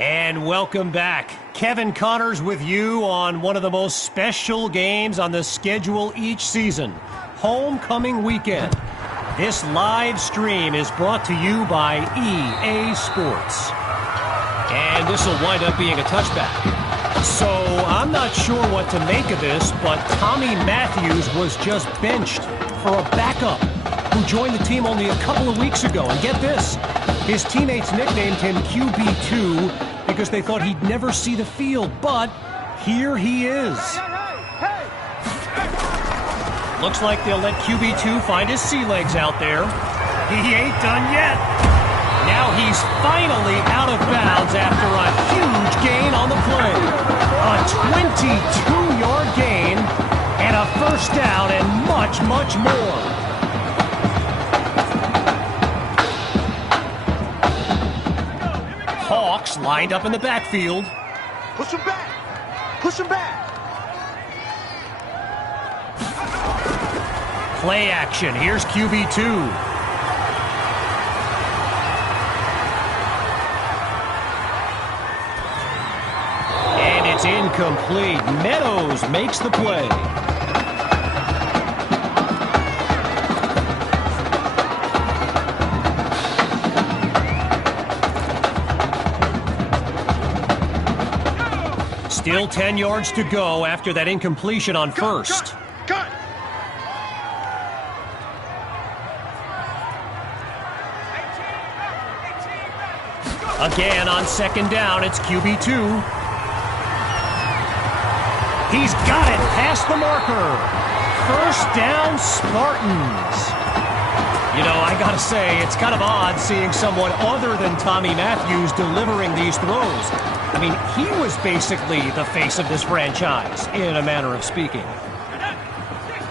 And welcome back. Kevin Connors with you on one of the most special games on the schedule each season, Homecoming Weekend. This live stream is brought to you by EA Sports. And this will wind up being a touchback. So I'm not sure what to make of this, but Tommy Matthews was just benched for a backup who joined the team only a couple of weeks ago. And get this, his teammates nicknamed him QB2 because they thought he'd never see the field, but here he is. Looks like they'll let QB2 find his sea legs out there. He ain't done yet. Now he's finally out of bounds after a huge gain on the play. A 22-yard gain and a first down and much, much more. Hawks lined up in the backfield. Push him back. Push him back. Play action. Here's QB2. And it's incomplete. Meadows makes the play. Still 10 yards to go after that incompletion on first. Cut. Again on second down, it's QB2. He's got it past the marker. First down, Spartans. You know, I gotta say, it's kind of odd seeing someone other than Tommy Matthews delivering these throws. I mean, he was basically the face of this franchise, in a manner of speaking.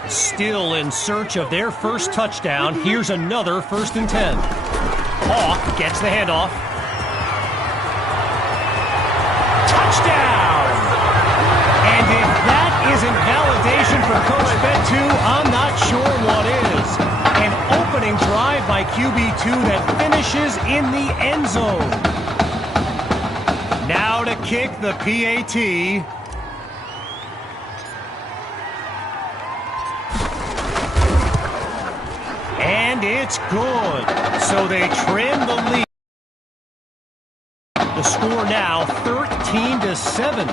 Still in search of their first touchdown, here's another 1st and 10. Hawk gets the handoff. Touchdown! And if that isn't validation for Coach Bet2, I'm not sure what is. An opening drive by QB2 that finishes in the end zone. Now to kick the PAT. And it's good. So they trim the lead. The score now 13-7.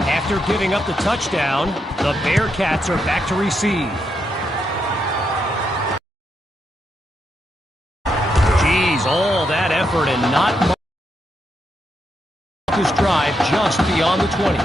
After giving up the touchdown, the Bearcats are back to receive. Geez, all that effort and not much. This drive just beyond the 20.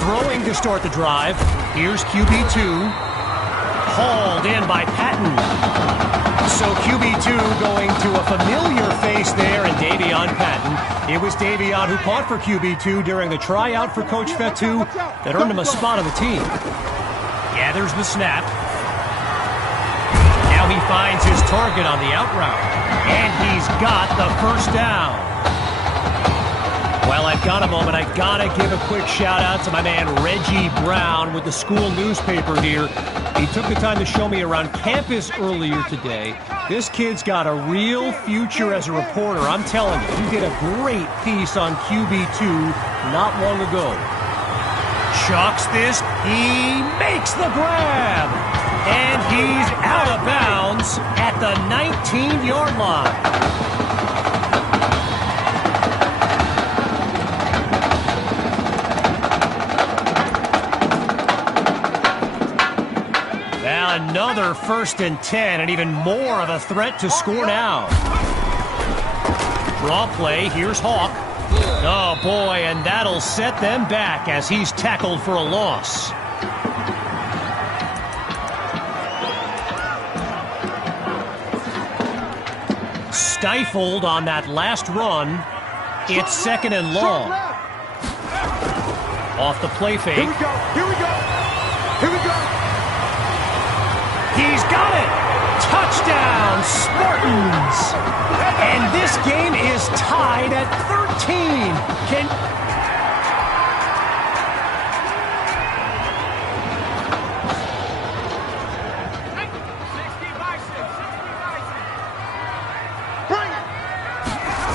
Throwing to start the drive. Here's QB2. Hauled in by Patton. So QB2 going to a familiar face there in Davion Patton. It was Davion who caught for QB2 during the tryout for Coach Bet2 that earned him a spot on the team. Gathers the snap. Now he finds his target on the out route. And he's got the first down. Well, I've got a moment. I gotta give a quick shout out to my man Reggie Brown with the school newspaper here. He took the time to show me around campus earlier today. This kid's got a real future as a reporter. I'm telling you, he did a great piece on QB2 not long ago. Chucks this. He makes the grab. And he's out of bounds at the 19-yard line. Another 1st and 10, and even more of a threat to score now. Draw play, here's Hawk. Oh boy, and that'll set them back as he's tackled for a loss. Stifled on that last run. It's second and long. Off the play fake. Here we go. Here we go. Here we go. He's got it. Touchdown, Spartans. And this game is tied at 13.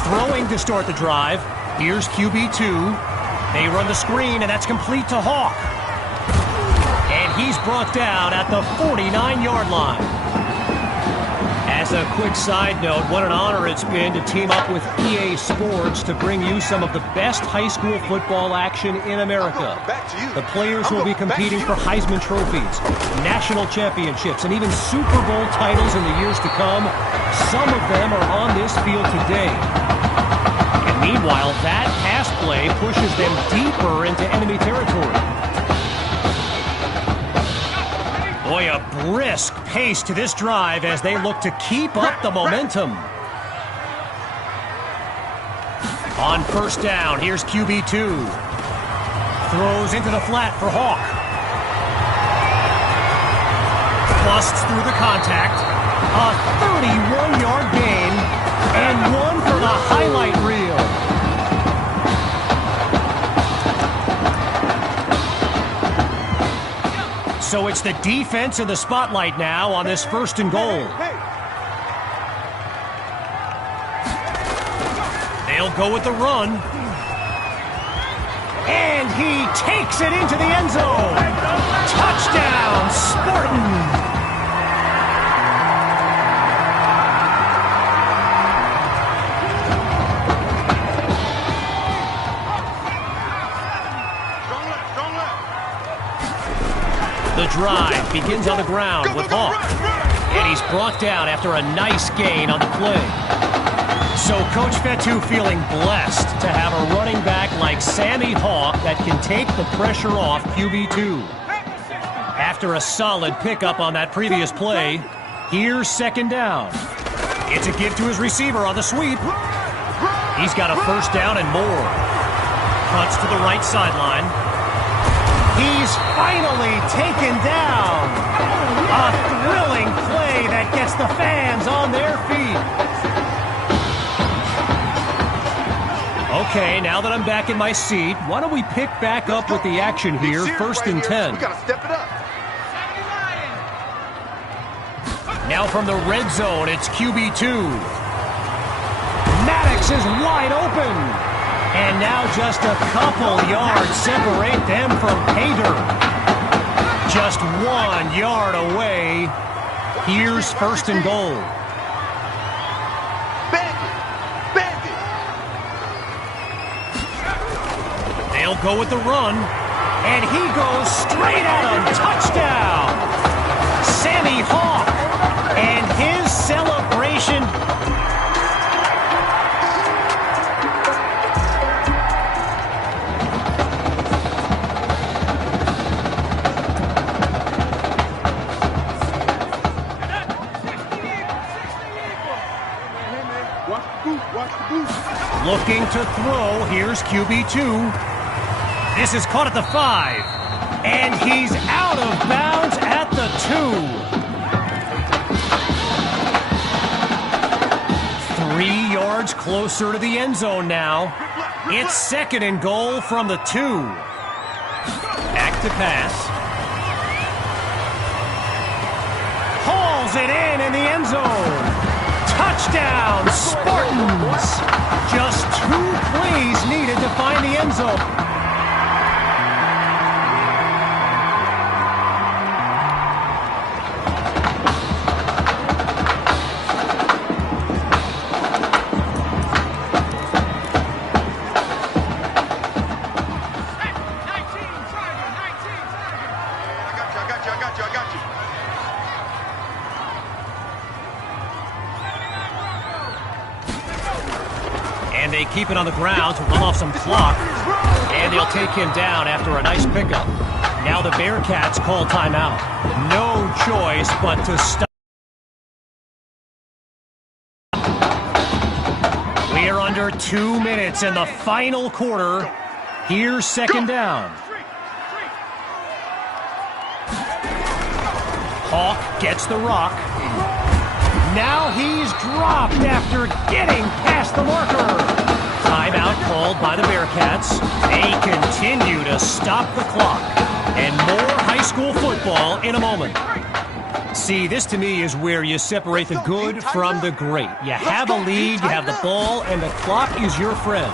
Throwing to start the drive. Here's QB2. They run the screen, and that's complete to Hawk. And he's brought down at the 49-yard line. As a quick side note, what an honor it's been to team up with EA Sports to bring you some of the best high school football action in America. The players will be competing for Heisman trophies, national championships, and even Super Bowl titles in the years to come. Some of them are on this field today. Meanwhile, that pass play pushes them deeper into enemy territory. Boy, a brisk pace to this drive as they look to keep up the momentum. On first down, here's QB2. Throws into the flat for Hawk. Busts through the contact. A 31-yard gain and one for the highlight reel. So it's the defense in the spotlight now on this first and goal. They'll go with the run. And he takes it into the end zone. Touchdown, Spartans! The drive begins on the ground with Hawk. And he's brought down after a nice gain on the play. So Coach Fetu feeling blessed to have a running back like Sammy Hawk that can take the pressure off QB2. After a solid pickup on that previous play, here's second down. It's a give to his receiver on the sweep. He's got a first down and more. Cuts to the right sideline. He's finally taken down. A thrilling play that gets the fans on their feet. Okay, now that I'm back in my seat, why don't we pick back up with the action here, first and 10. We gotta step it up. Now from the red zone, it's QB2. Maddox is wide open. And now just a couple yards separate them from pay dirt. Just 1 yard away. Here's first and goal. Bandit. They'll go with the run. And he goes straight at him. Touchdown. Sammy Hawk. And his celebration. Looking to throw, here's QB2. This is caught at the 5. And he's out of bounds at the 2. 3 yards closer to the end zone now. It's second and goal from the 2. Back to pass. Hauls it in the end zone. Touchdown, Spartans! Just 2 plays needed to find the end zone. I got you. And they keep it on the ground to run off some clock. And they'll take him down after a nice pickup. Now the Bearcats call timeout. No choice but to stop. We are under Under 2 minutes in the final quarter. Here's second down. Hawk gets the rock. Now he's dropped after getting past the marker. Timeout called by the Bearcats. They continue to stop the clock. And more high school football in a moment. See, this to me is where you separate the good from the great. You have a lead, you have the ball, and the clock is your friend.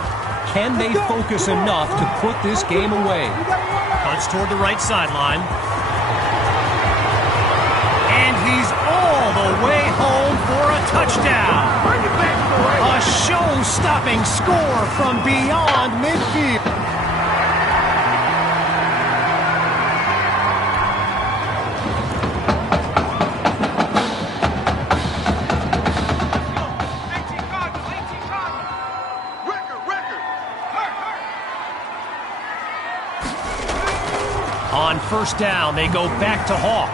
Can they focus enough to put this game away? Punts toward the right sideline. And he's all the way home for a touchdown. A show-stopping score from beyond midfield. On first down, they go back to Hawk.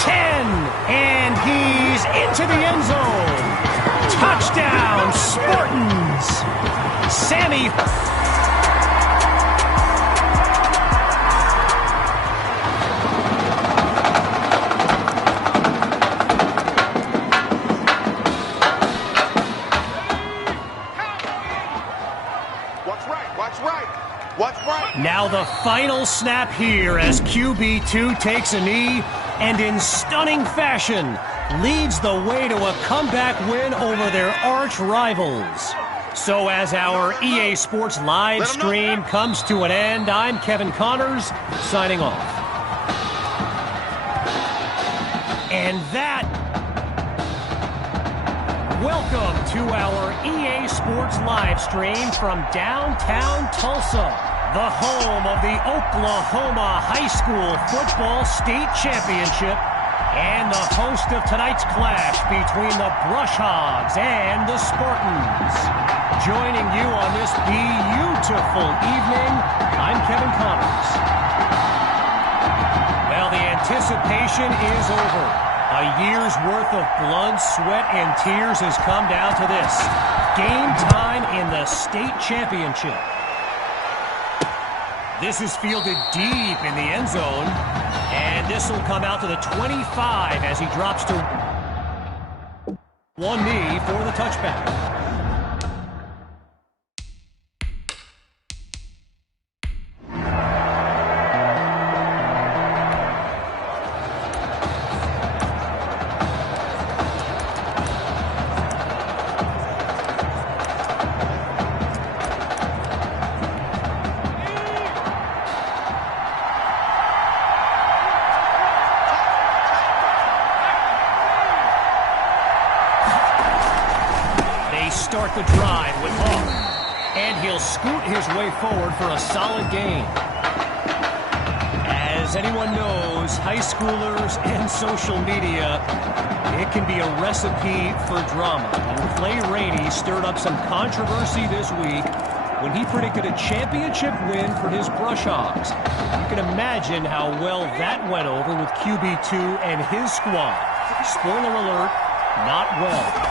10, and he's into the end zone. Touchdown, Spartans. Sammy. Now the final snap here as QB2 takes a knee and in stunning fashion leads the way to a comeback win over their arch rivals. So as our EA Sports live stream comes to an end, I'm Kevin Connors signing off. And that... Welcome to our EA Sports live stream from downtown Tulsa, the home of the Oklahoma High School Football State Championship and the host of tonight's clash between the Brush Hogs and the Spartans. Joining you on this beautiful evening, I'm Kevin Connors. Well, the anticipation is over. A year's worth of blood, sweat, and tears has come down to this. Game time in the state championship. This is fielded deep in the end zone. And this will come out to the 25 as he drops to one knee for the touchback. Start the drive with Hawk, and he'll scoot his way forward for a solid gain. As anyone knows, high schoolers and social media, it can be a recipe for drama. And Clay Rainey stirred up some controversy this week when he predicted a championship win for his Brush Hogs. You can imagine how well that went over with QB2 and his squad. Spoiler alert, not well.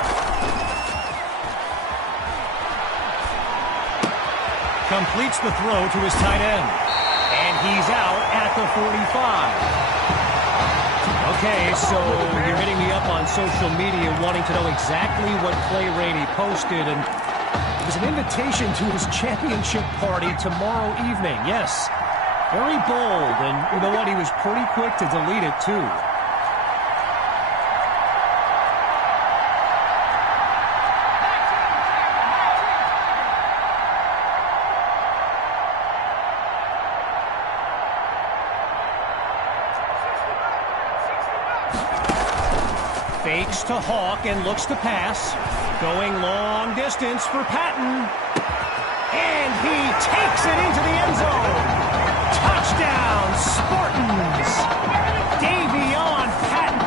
Completes the throw to his tight end. And he's out at the 45. Okay, so you're hitting me up on social media wanting to know exactly what Clay Rainey posted. And it was an invitation to his championship party tomorrow evening. Yes, very bold. And you know what? He was pretty quick to delete it, too. Fakes to Hawk and looks to pass. Going long distance for Patton. And he takes it into the end zone. Touchdown, Spartans. Davion Patton.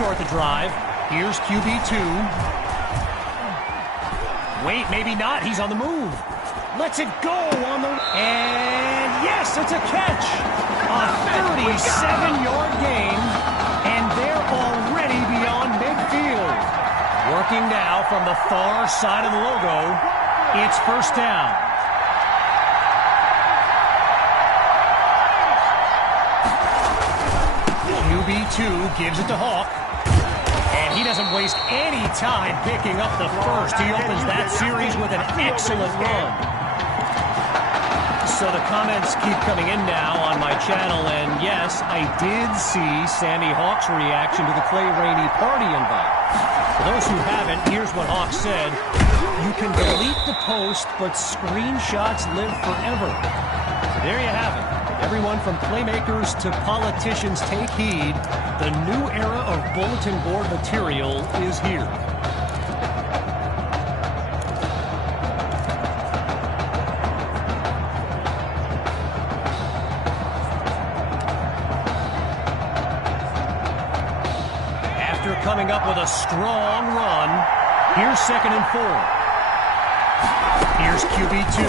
start the drive. Here's QB2. Wait, maybe not. He's on the move. Lets it go on the... And yes, it's a catch. A 37-yard gain. And they're already beyond midfield. Working now from the far side of the logo. It's first down. QB2 gives it to Hawk. And he doesn't waste any time picking up the first. He opens that series with an excellent run. So the comments keep coming in now on my channel, and yes, I did see Sammy Hawk's reaction to the Clay Rainey party invite. For those who haven't, here's what Hawk said. You can delete the post, but screenshots live forever. So there you have it. Everyone from playmakers to politicians, take heed. The new era of bulletin board material is here. After coming up with a strong run, here's 2nd and 4. Here's QB2.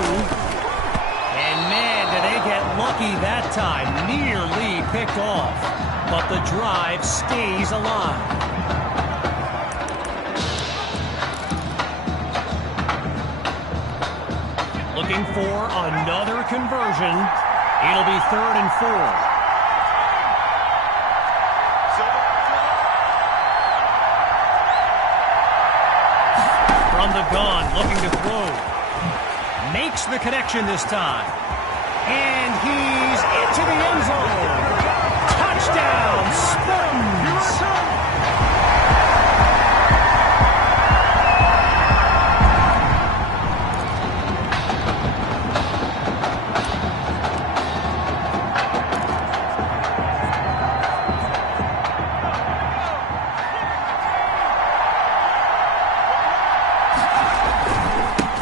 And man, did they get lucky that time. Nearly picked off. But the drive stays alive. Looking for another conversion. It'll be 3rd and 4. From the gun, looking to throw. Makes the connection this time. And he's into the end zone. Touchdown, Spurs.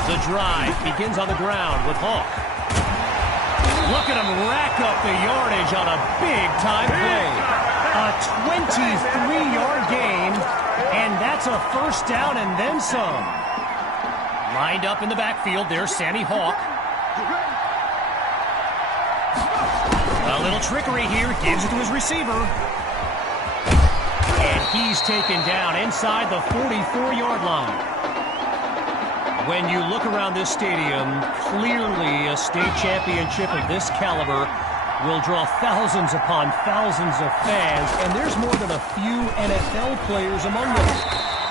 The drive begins on the ground with Hawk. Look at him rack up the yardage on a big-time play. A 23-yard gain, and that's a first down and then some. Lined up in the backfield, there's Sammy Hawk. A little trickery here, gives it to his receiver. And he's taken down inside the 44-yard line. When you look around this stadium, clearly a state championship of this caliber will draw thousands upon thousands of fans, and there's more than a few NFL players among them.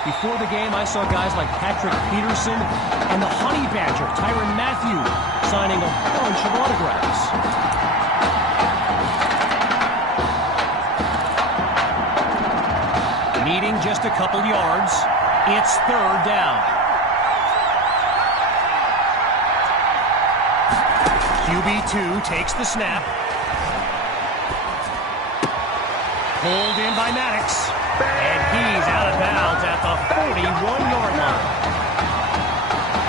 Before the game, I saw guys like Patrick Peterson and the Honey Badger, Tyrann Mathieu, signing a bunch of autographs. Needing just a couple yards, it's 3rd down. QB2 takes the snap. Pulled in by Maddox. And he's out of bounds at the 41-yard line.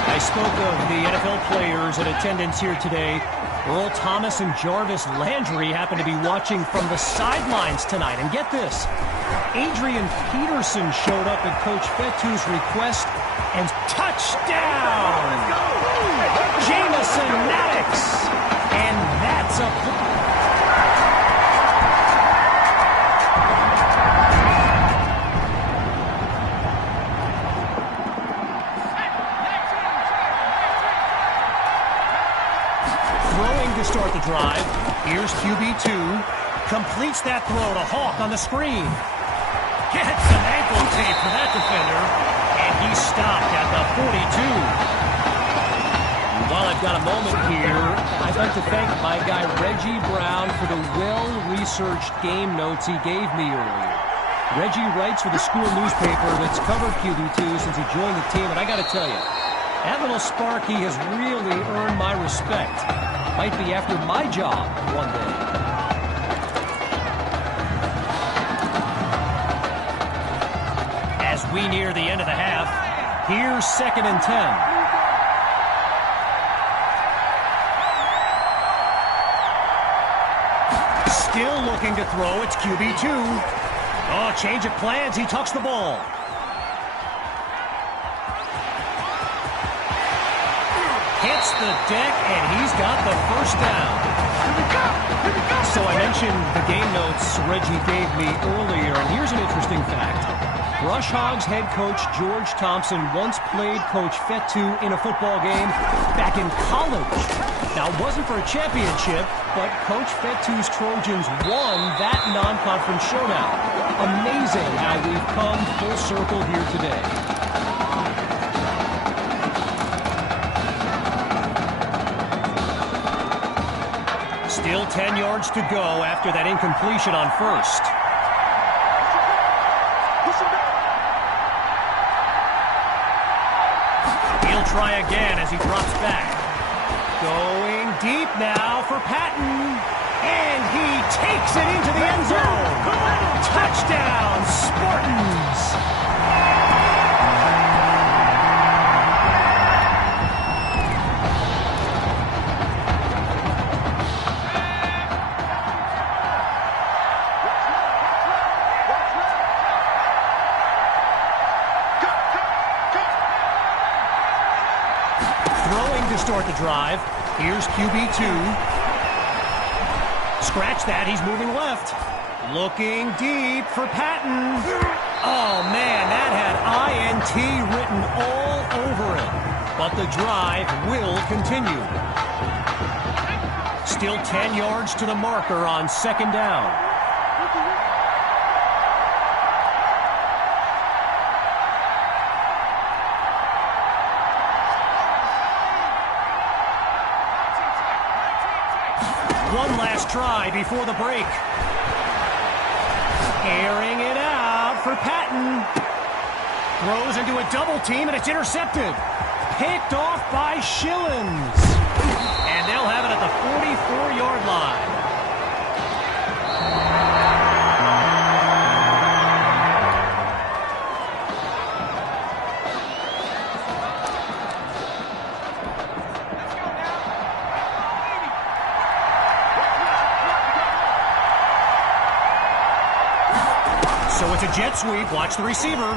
I spoke of the NFL players in attendance here today. Earl Thomas and Jarvis Landry happen to be watching from the sidelines tonight. And get this, Adrian Peterson showed up at Coach Fetu's request and touchdown! Jamison Maddox! And that's a... Throwing to start the drive. Here's QB2. Completes that throw to Hawk on the screen. Gets an ankle tape for that defender. And he's stopped at the 42. While I've got a moment here, I'd like to thank my guy Reggie Brown for the well-researched game notes he gave me earlier. Reggie writes for the school newspaper that's covered QB2 since he joined the team, and I got to tell you, that little Sparky has really earned my respect. Might be after my job one day. As we near the end of the half, here's 2nd and 10. Still looking to throw, it's QB2. Oh, change of plans. He tucks the ball. Hits the deck, and he's got the first down. So I mentioned the game notes Reggie gave me earlier, and here's an interesting fact. Rush Hogs head coach George Thompson once played Coach Fetu in a football game back in college. Now, it wasn't for a championship, but Coach Fetu's Trojans won that non-conference showdown. Amazing how we've come full circle here today. Still 10 yards to go after that incompletion on first. He'll try again as he drops back. Going deep now for Patton. And he takes it into the end zone. Touchdown, Spartans! To start the drive. Here's QB2. Scratch that. He's moving left. Looking deep for Patton. Oh, man, that had INT written all over it. But the drive will continue. Still 10 yards to the marker on second down. One last try before the break. Airing it out for Patton. Throws into a double team, and it's intercepted. Picked off by Schillens. And they'll have it at the 44-yard line. So it's a jet sweep. Watch the receiver.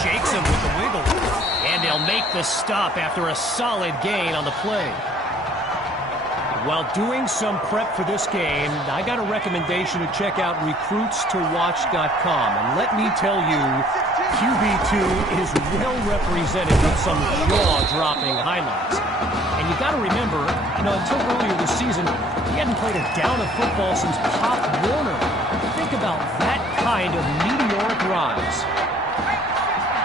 Shakes him with the wiggle. And they'll make the stop after a solid gain on the play. While doing some prep for this game, I got a recommendation to check out recruitstowatch.com. And let me tell you, QB2 is well represented with some jaw-dropping highlights. And you got to remember, until earlier this season, he hadn't played a down of football since Pop Warner. Think about that kind of meteoric rise.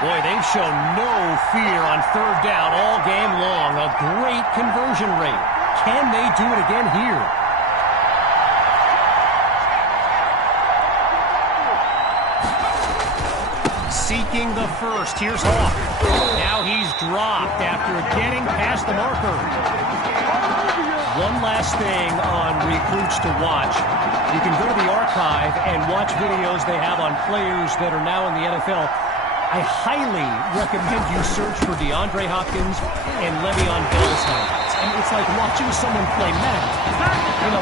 Boy, they've shown no fear on third down all game long. A great conversion rate. Can they do it again here? Seeking the first. Here's Hawk. Now he's dropped after getting past the marker. One last thing on Recruits to Watch. You can go to the archive and watch videos they have on players that are now in the NFL. I highly recommend you search for DeAndre Hopkins and Le'Veon Bell's highlights. And it's like watching someone play Madden.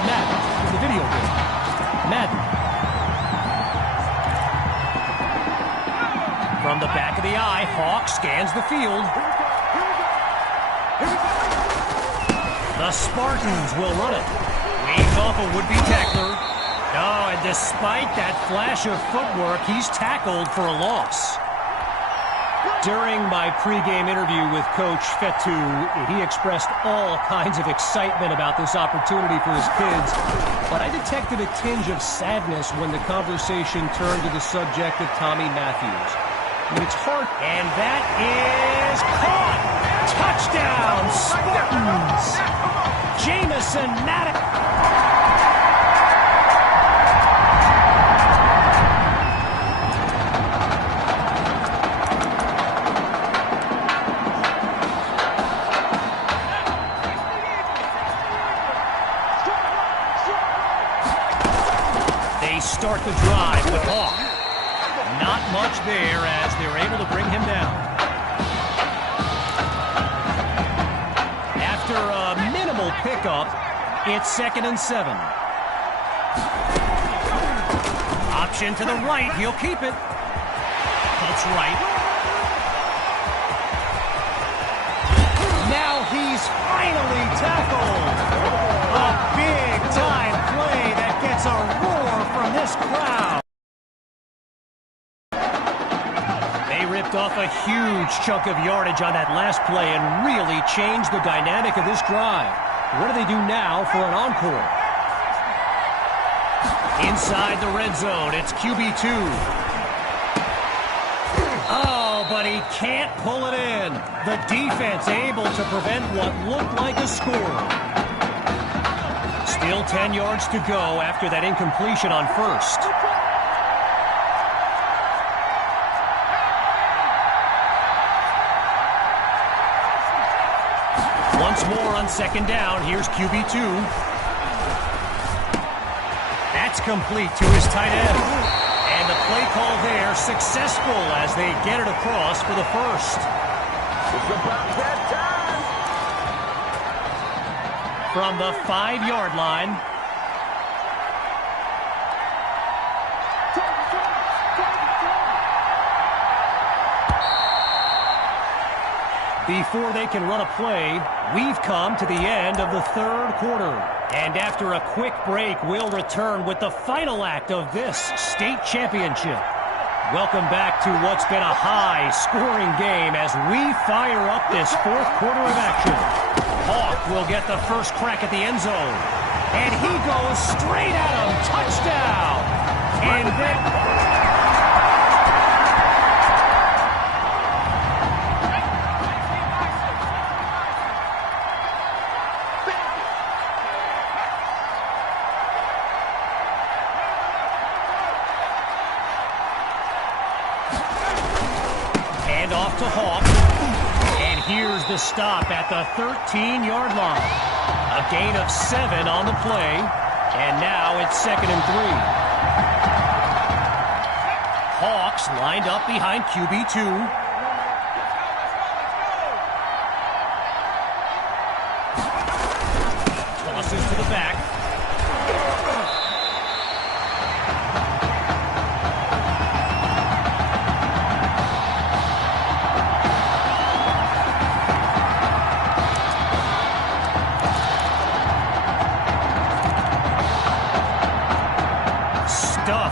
Madden is the video game. Madden. From the back of the eye, Hawk scans the field. The Spartans will run it. Waves off a would-be tackler. Oh, and despite that flash of footwork, he's tackled for a loss. During my pregame interview with Coach Fetu, he expressed all kinds of excitement about this opportunity for his kids, but I detected a tinge of sadness when the conversation turned to the subject of Tommy Matthews. I mean, it's hard, and that is caught! Touchdown, Spartans! Jamison Madden. They start the drive with Hawk. Not much there as they're able to bring him down. After a minimal pickup, it's 2nd and 7. option to the right. He'll keep it. That's right. Now he's finally tackled. A big-time play that gets a roar from this crowd. They ripped off a huge chunk of yardage on that last play and really changed the dynamic of this drive. What do they do now for an encore? Inside the red zone, it's QB2. Oh, but he can't pull it in. The defense able to prevent what looked like a score. Still 10 yards to go after that incompletion on first. Once more on second down, here's QB2. That's complete to his tight end. And the play call there successful as they get it across for the first. It's about that time. From the 5-yard line. Before they can run a play, we've come to the end of the third quarter. And after a quick break, we'll return with the final act of this state championship. Welcome back to what's been a high-scoring game as we fire up this fourth quarter of action. Hawk will get the first crack at the end zone. And he goes straight at him. Touchdown! And then... off to Hawk, and here's the stop at the 13-yard line. A gain of 7 on the play, and now it's 2nd and 3. Hawks lined up behind QB2. Tosses to the back.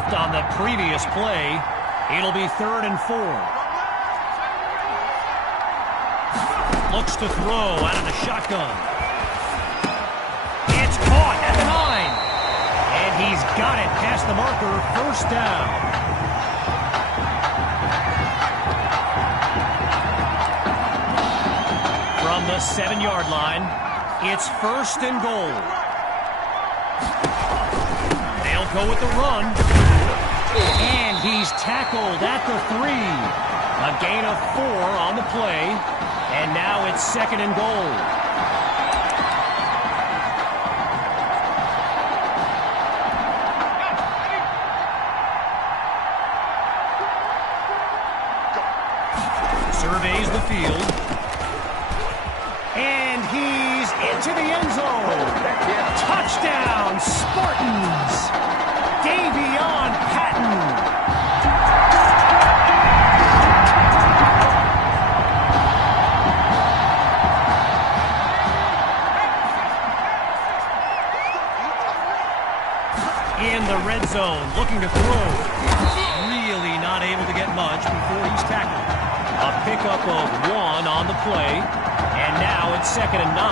On the previous play, it'll be 3rd and 4. Looks to throw out of the shotgun. It's caught at the 9. And he's got it past the marker, first down. From the 7-yard line, it's 1st and goal. They'll go with the run. And he's tackled at the 3. A gain of 4 on the play. And now it's 2nd and goal. Surveys the field. And he's into the end zone. Touchdown, Spartans! Davion Patton. In the red zone, looking to throw. Really not able to get much before he's tackled. A pickup of 1 on the play, and now it's 2nd and 9.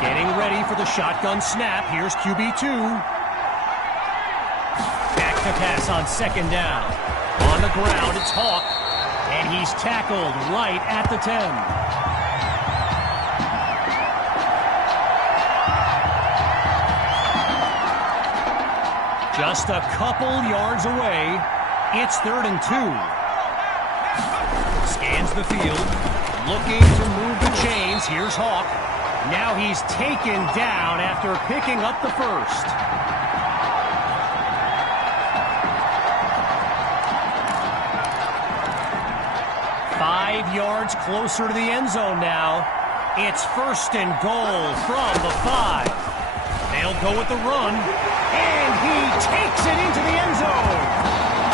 Getting ready for the shotgun snap. Here's QB2. Back to pass on 2nd down. On the ground, it's Hawk. And he's tackled right at the 10. Just a couple yards away. It's 3rd and 2. Scans the field. Looking to move the chains. Here's Hawk. Now he's taken down after picking up the first. Five yards closer to the end zone now. It's 1st and goal from the 5. They'll go with the run. And he takes it into the end zone.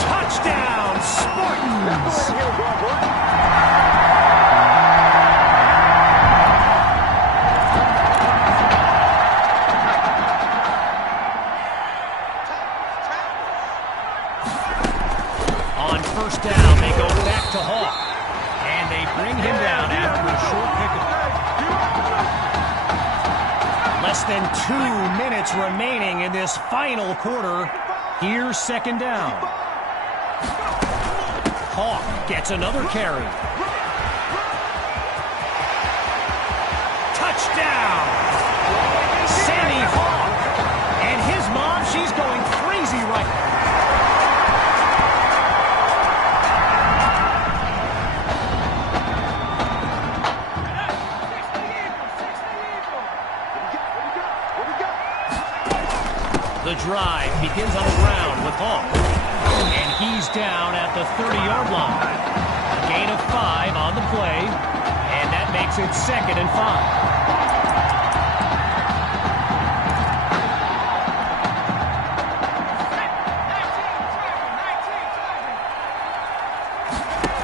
Touchdown, Spartans! On first down, they go back to Hawk. And they bring him down after a short pickup. Less than 2 minutes remaining in this final quarter. Here's second down. Hawk gets another carry. Touchdown! Sammy Hawk! And his mom, she's going crazy right now. The drive begins on the ground with Hawk. And he's down at the 30-yard line. A gain of 5 on the play. And that makes it 2nd and 5.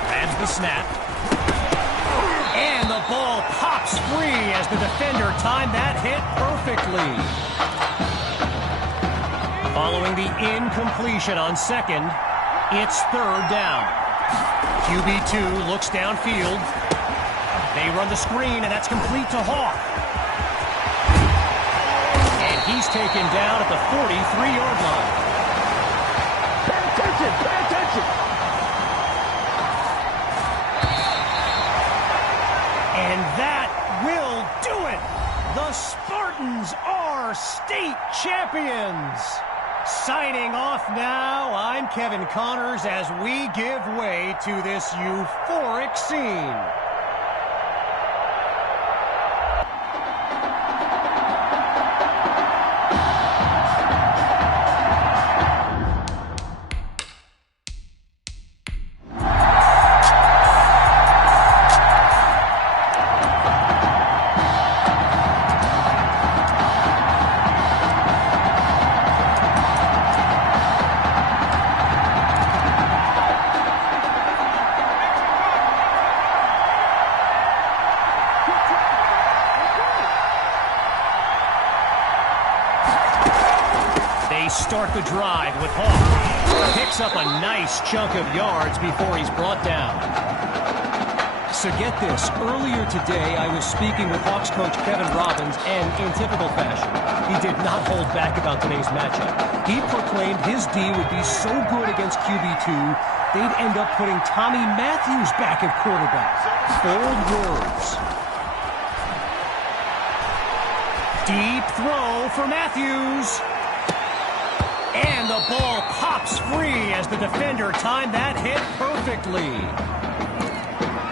Grabs the snap. And the ball pops free as the defender timed that hit perfectly. Following the incompletion on second, it's third down. QB2 looks downfield. They run the screen, and that's complete to Hawk. And he's taken down at the 43-yard line. Pay attention! Pay attention! And that will do it! The Spartans are state champions! Signing off now, I'm Kevin Connors as we give way to this euphoric scene. Start the drive with Hawk. Picks up a nice chunk of yards before he's brought down. So get this, earlier today I was speaking with Hawks coach Kevin Robbins, and in typical fashion, he did not hold back about today's matchup. He proclaimed his D would be so good against QB2, they'd end up putting Tommy Matthews back at quarterback. Bold words. Deep throw for Matthews. And the ball pops free as the defender timed that hit perfectly.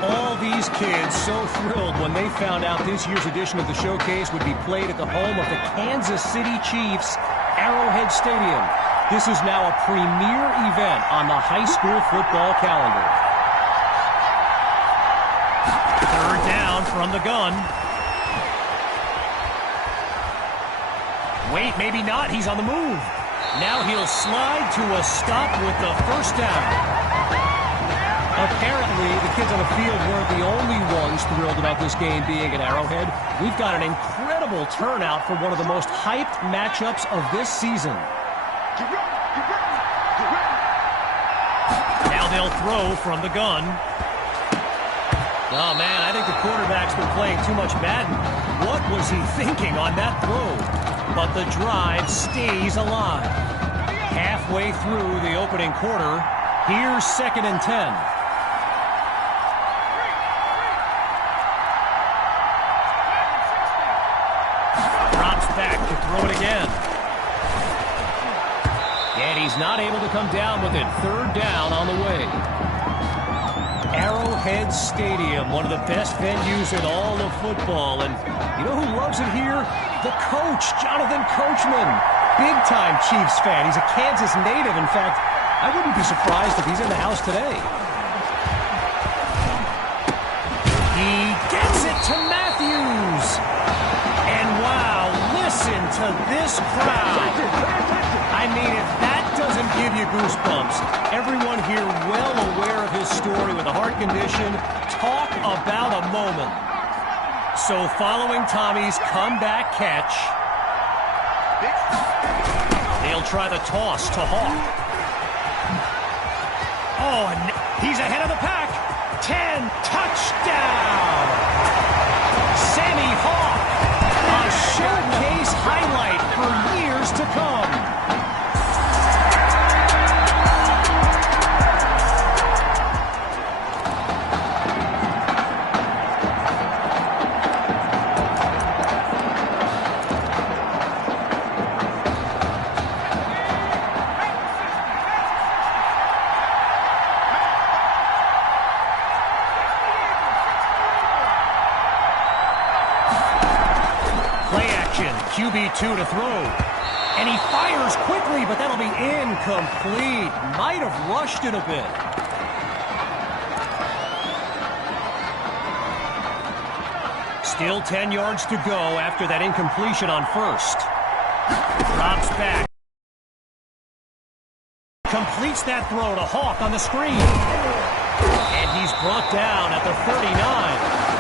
All these kids so thrilled when they found out this year's edition of the showcase would be played at the home of the Kansas City Chiefs, Arrowhead Stadium. This is now a premier event on the high school football calendar. Third down from the gun. Wait, maybe not. He's on the move. Now he'll slide to a stop with the first down. Apparently, the kids on the field weren't the only ones thrilled about this game being at Arrowhead. We've got an incredible turnout for one of the most hyped matchups of this season. Now they'll throw from the gun. Oh, man, I think the quarterback's been playing too much Madden. What was he thinking on that throw? But the drive stays alive. Halfway through the opening quarter, here's 2nd and 10. Drops back to throw it again. And he's not able to come down with it. Third down on the way. Arrowhead Stadium, one of the best venues in all of football. And you know who loves it here? The coach, Jonathan Coachman. Big-time Chiefs fan. He's a Kansas native. In fact, I wouldn't be surprised if he's in the house today. He gets it to Matthews. And wow, listen to this crowd. I mean, if that doesn't give you goosebumps, everyone here well aware of his story with a heart condition. Talk about a moment. So following Tommy's comeback catch, they'll try the toss to Hawk. Oh, and he's ahead of the pack. 10, touchdown! Sammy Hawk, a showcase highlight for years to come. QB2 to throw. And he fires quickly, but that'll be incomplete. Might have rushed it a bit. Still 10 yards to go after that incompletion on first. Drops back. Completes that throw to Hawk on the screen. And he's brought down at the 39.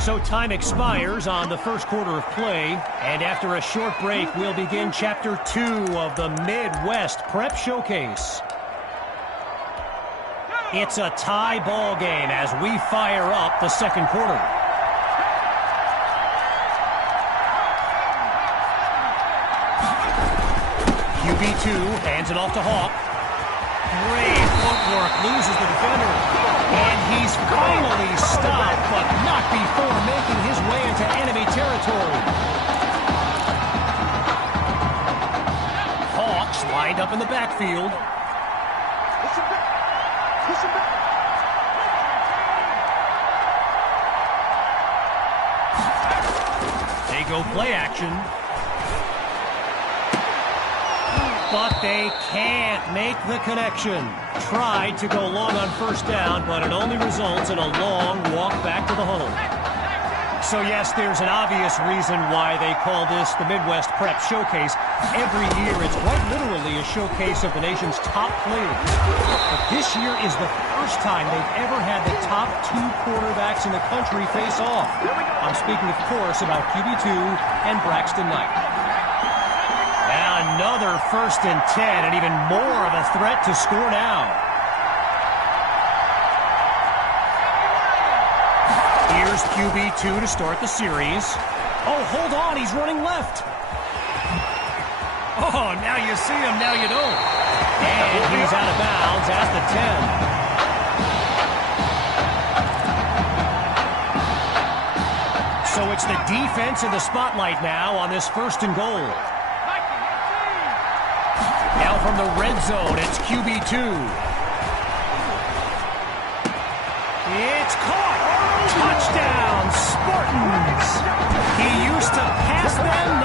So time expires on the first quarter of play, and after a short break, we'll begin Chapter 2 of the Midwest Prep Showcase. It's a tie ball game as we fire up the second quarter. QB2 hands it off to Hawk. Great footwork, loses the defender. And he's finally stopped, but not before making his way into enemy territory. Hawks lined up in the backfield. Push him back. Push him back. They go play action. But they can't make the connection. Tried to go long on first down, but it only results in a long walk back to the huddle. So yes, there's an obvious reason why they call this the Midwest Prep Showcase. Every year, it's quite literally a showcase of the nation's top players. But this year is the first time they've ever had the top two quarterbacks in the country face off. I'm speaking, of course, about QB2 and Braxton Knight. Now another 1st and 10, and even more of a threat to score now. Here's QB2 to start the series. Oh, hold on, he's running left. Oh, now you see him, now you don't. And he's out of bounds at the 10. So it's the defense in the spotlight now on this 1st and goal. Now from the red zone, it's QB2. It's caught. Touchdown, Spartans. He used to pass them.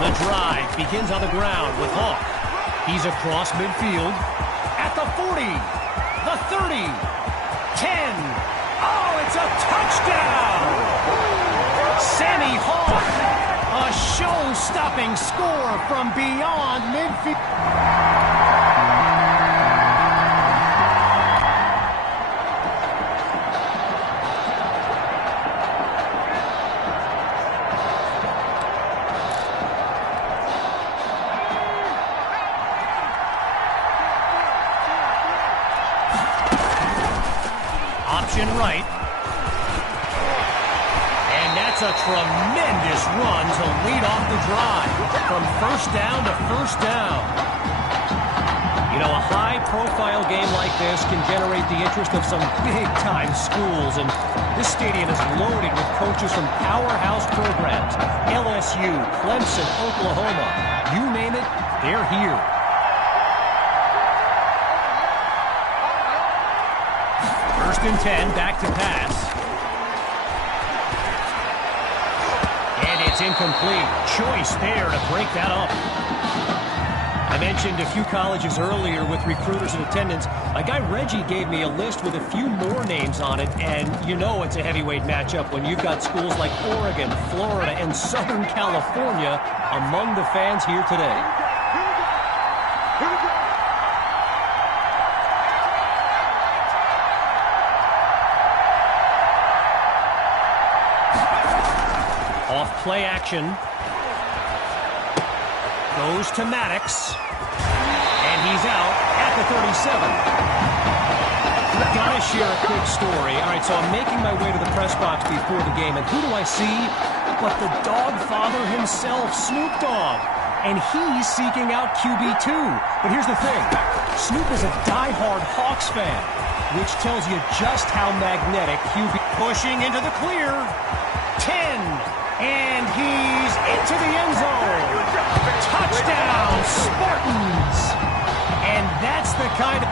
The drive begins on the ground with Hawk. He's across midfield at the 40, the 30, 10. Oh, it's a touchdown! Sammy Hawk, a show-stopping score from beyond midfield. Option right. And that's a tremendous run to lead off the drive. From first down to first down. You know, a high-profile game like this can generate the interest of some big-time schools. And this stadium is loaded with coaches from powerhouse programs. LSU, Clemson, Oklahoma. You name it, they're here. First and 10, back to pass. And it It's incomplete. Choice there to break that up. I mentioned a few colleges earlier with recruiters in attendance. My guy Reggie gave me a list with a few more names on it, and you know it's a heavyweight matchup when you've got schools like Oregon, Florida, and Southern California among the fans here today. Here we go. Off play action. Goes to Maddox. And he's out at the 37. Gotta share a quick story. All right, so I'm making my way to the press box before the game, and who do I see but the dog father himself, Snoop Dogg. And he's seeking out QB2. But here's the thing. Snoop is a diehard Hawks fan, which tells you just how magnetic QB. Pushing into the clear. 10. And he's into the end zone. Touchdown, Spartans. And that's the kind of...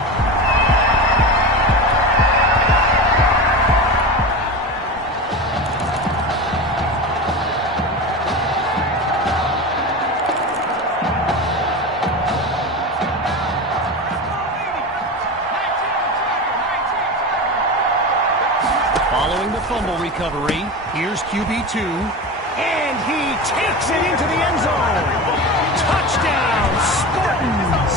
Following the fumble recovery, here's QB2. And he takes it into the end zone. Touchdown, Spartans.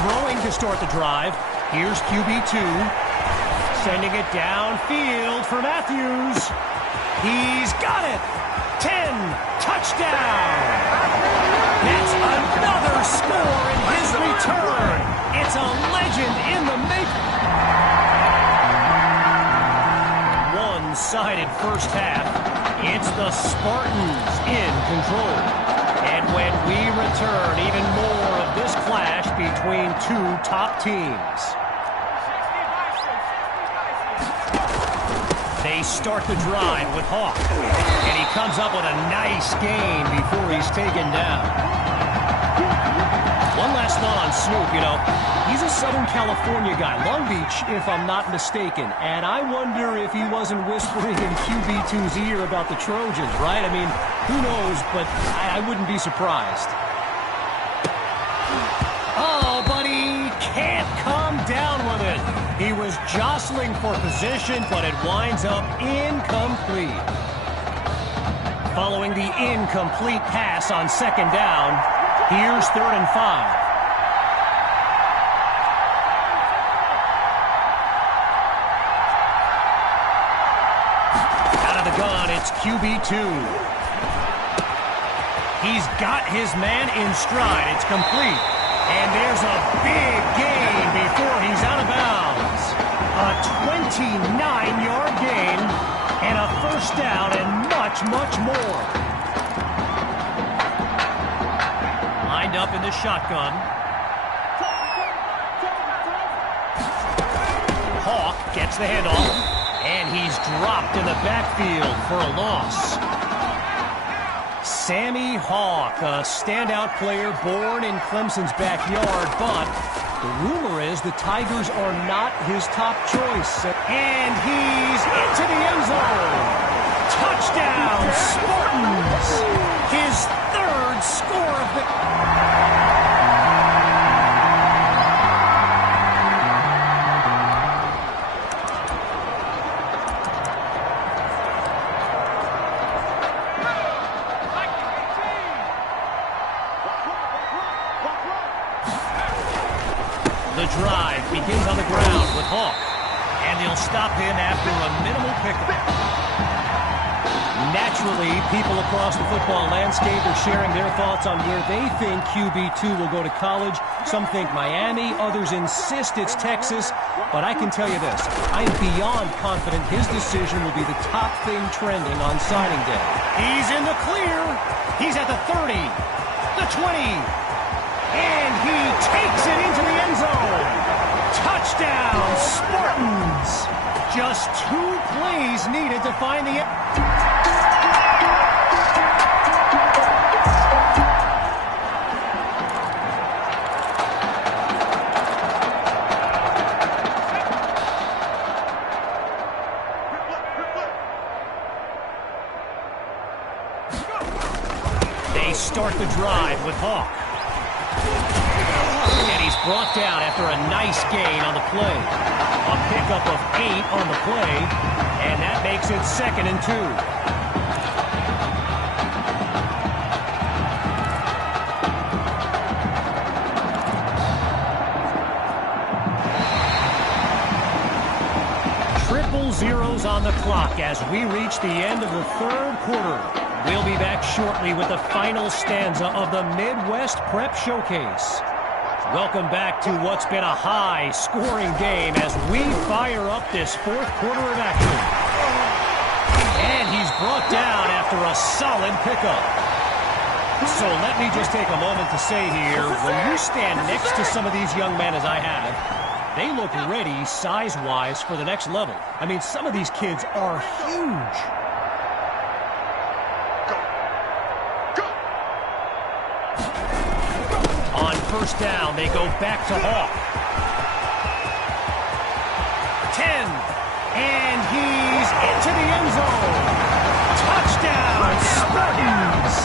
Throwing to start the drive. Here's QB2. Sending it downfield for Matthews. He's got it. 10. Touchdown. That's another score in his return. It's a legend in the making. One-sided first half. It's the Spartans in control. And when we return, even more of this clash between two top teams. They start the drive with Hawk. And he comes up with a nice gain before he's taken down. One last thought on Snoop, you know. He's a Southern California guy, Long Beach, if I'm not mistaken. And I wonder if he wasn't whispering in QB2's ear about the Trojans, right? I mean, who knows, but I wouldn't be surprised. Oh, but he can't come down with it. He was jostling for position, but it winds up incomplete. Following the incomplete pass on second down, here's 3rd and 5. Out of the gun, it's QB2. He's got his man in stride. It's complete. And there's a big gain before he's out of bounds. A 29-yard gain and a first down and much, much more. Lined up in the shotgun. Hawk gets the handoff, and he's dropped in the backfield for a loss. Sammy Hawk, a standout player born in Clemson's backyard, but the rumor is the Tigers are not his top choice. And he's into the end zone. Touchdown, Spartans. His 3rd score of the... The drive begins on the ground with Hawk, and they'll stop him after a minimal pickup. Naturally, people across the football landscape are sharing their thoughts on where they think QB2 will go to college. Some think Miami, others insist it's Texas, but I can tell you this, I am beyond confident his decision will be the top thing trending on signing day. He's in the clear. He's at the 30, the 20, and he takes it into the end zone. Touchdown, Spartans! Just 2 plays needed to find the... They start the drive with Hawk. And he's brought down after a nice gain on the play. A pickup of 8 on the play, and that makes it 2nd and 2. Triple zeros on the clock as we reach the end of the 3rd quarter. We'll be back shortly with the final stanza of the Midwest Prep Showcase. Welcome back to what's been a high-scoring game as we fire up this 4th quarter of action. And he's brought down after a solid pickup. So let me just take a moment to say here, when you stand next to some of these young men as I have, they look ready size-wise for the next level. I mean, some of these kids are huge. First down, they go back to Hawk. 10, and he's into the end zone. Touchdown, Spartans!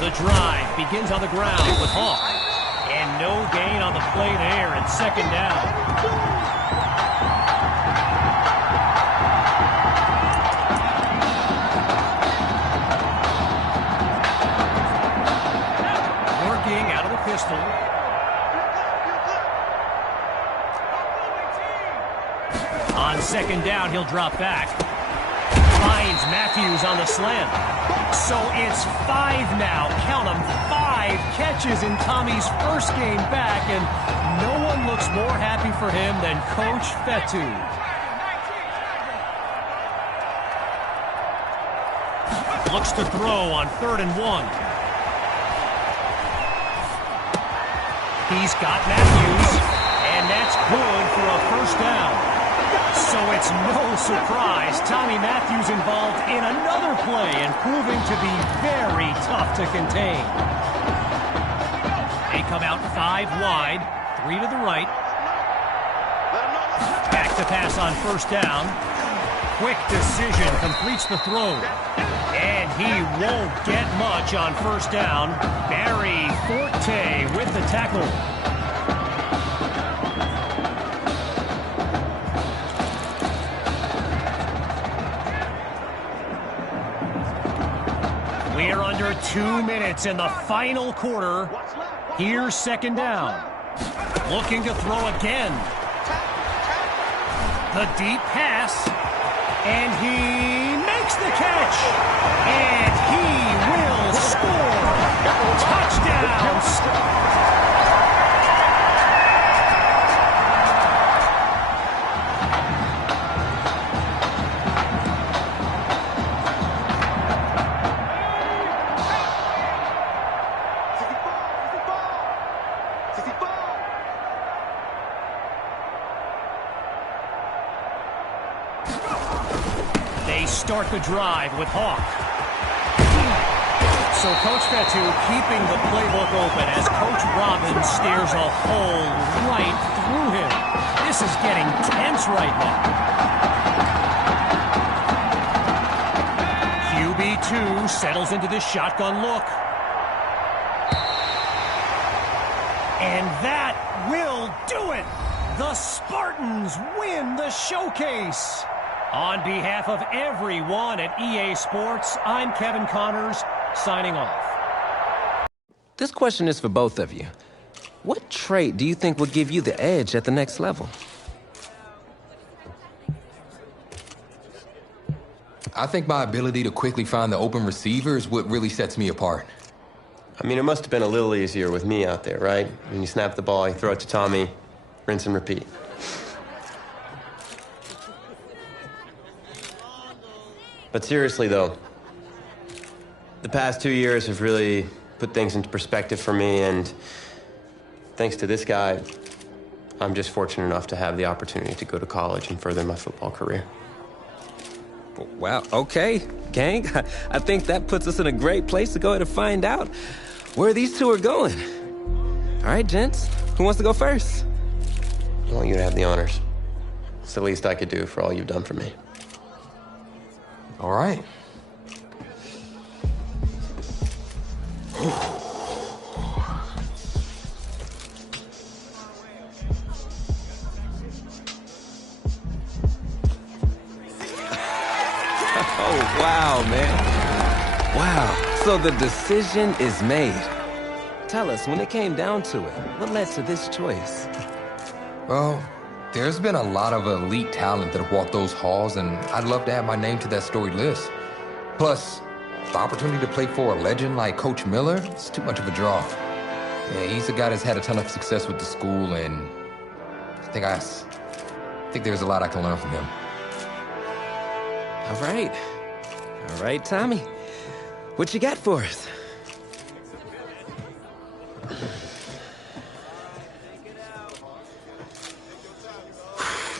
The drive begins on the ground with Hawk. And no gain on the play there at 2nd down. Working out of the pistol. On 2nd down, he'll drop back. Finds Matthews on the slant. So it's 5 now. Count them, 5 catches in Tommy's first game back, and no one looks more happy for him than Coach Fetu. Looks to throw on 3rd and 1. He's got Matthews, and that's good for a first down. So it's no surprise Tommy Matthews involved in another play and proving to be very tough to contain. They come out 5 wide, 3 to the right. Back to pass on 1st down. Quick decision, completes the throw. And he won't get much on 1st down. Barry Forte with the tackle. We're under 2 minutes in the final quarter. Here's 2nd down. Looking to throw again. The deep pass. And he makes the catch. And he will score. Touchdown. Start the drive with Hawk. So Coach Fetu keeping the playbook open as Coach Robbins stares a hole right through him. This is getting tense right now. QB2 settles into this shotgun look. And that will do it. The Spartans win the showcase. On behalf of everyone at EA Sports, I'm Kevin Connors, signing off. This question is for both of you. What trait do you think will give you the edge at the next level? I think my ability to quickly find the open receiver is what really sets me apart. I mean, it must have been a little easier with me out there, right? When you snap the ball, you throw it to Tommy, rinse and repeat. But seriously, though, the past 2 years have really put things into perspective for me, and thanks to this guy, I'm just fortunate enough to have the opportunity to go to college and further my football career. Wow, okay, gang. I think that puts us in a great place to go ahead and find out where these two are going. All right, gents, who wants to go first? I want you to have the honors. It's the least I could do for all you've done for me. All right. Oh, wow, man. Wow. So the decision is made. Tell us, when it came down to it, what led to this choice? Well, there's been a lot of elite talent that have walked those halls, and I'd love to add my name to that storied list. Plus, the opportunity to play for a legend like Coach Miller is too much of a draw. Yeah, he's a guy that's had a ton of success with the school, and I think there's a lot I can learn from him. All right. All right, Tommy. What you got for us?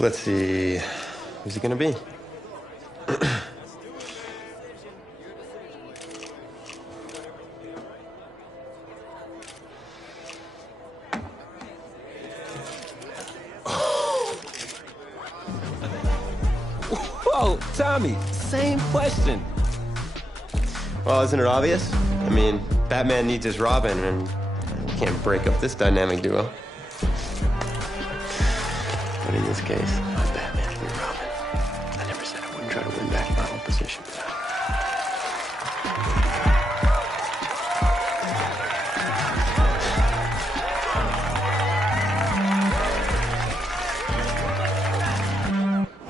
Let's see, who's it gonna be? Whoa, Tommy, same question. Well, isn't it obvious? I mean, Batman needs his Robin, and we can't break up this dynamic duo. But in this case, I'm Batman, you're Robin. I never said I wouldn't try to win back my own position.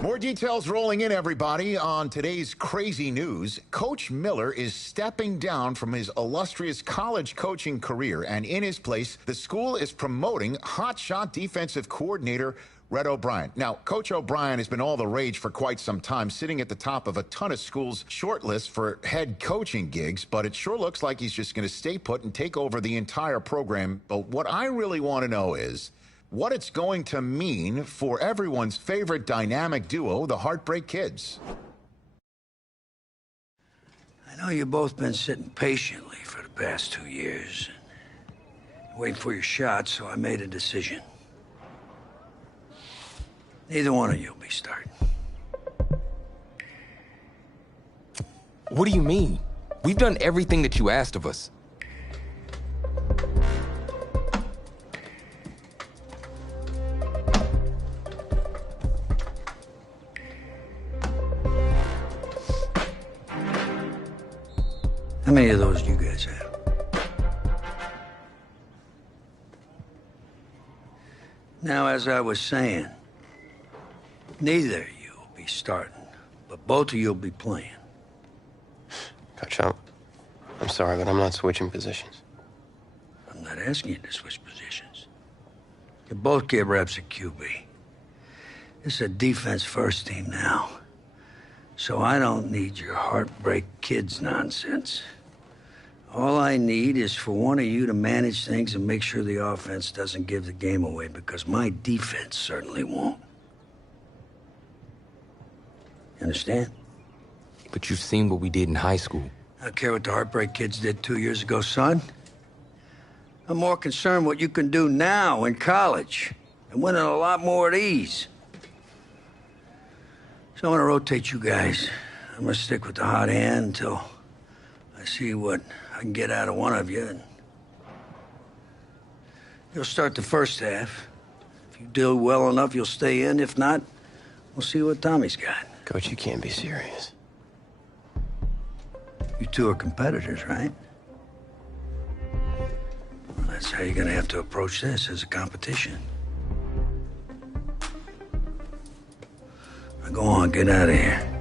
More details rolling in, everybody. On today's crazy news, Coach Miller is stepping down from his illustrious college coaching career, and in his place, the school is promoting hotshot defensive coordinator Red O'Brien. Now, Coach O'Brien has been all the rage for quite some time, sitting at the top of a ton of schools' shortlists for head coaching gigs, but it sure looks like he's just going to stay put and take over the entire program. But what I really want to know is what it's going to mean for everyone's favorite dynamic duo, the Heartbreak Kids. I know you've both been sitting patiently for the past 2 years, waiting for your shot, so I made a decision. Neither one of you will be starting. What do you mean? We've done everything that you asked of us. How many of those do you guys have? Now, as I was saying, neither of you will be starting, but both of you will be playing. Coach, I'm sorry, but I'm not switching positions. I'm not asking you to switch positions. You both get reps at QB. This is a defense-first team now, so I don't need your Heartbreak Kids nonsense. All I need is for one of you to manage things and make sure the offense doesn't give the game away, because my defense certainly won't. You understand? But you've seen what we did in high school. I don't care what the Heartbreak Kids did 2 years ago, son. I'm more concerned what you can do now in college and winning a lot more of these. So I'm gonna rotate you guys. I'm gonna stick with the hot hand until I see what I can get out of one of you. And you'll start the first half. If you do well enough, you'll stay in. If not, we'll see what Tommy's got. Coach, you can't be serious. You two are competitors, right? Well, that's how you're gonna have to approach this, as a competition. Now go on, get out of here.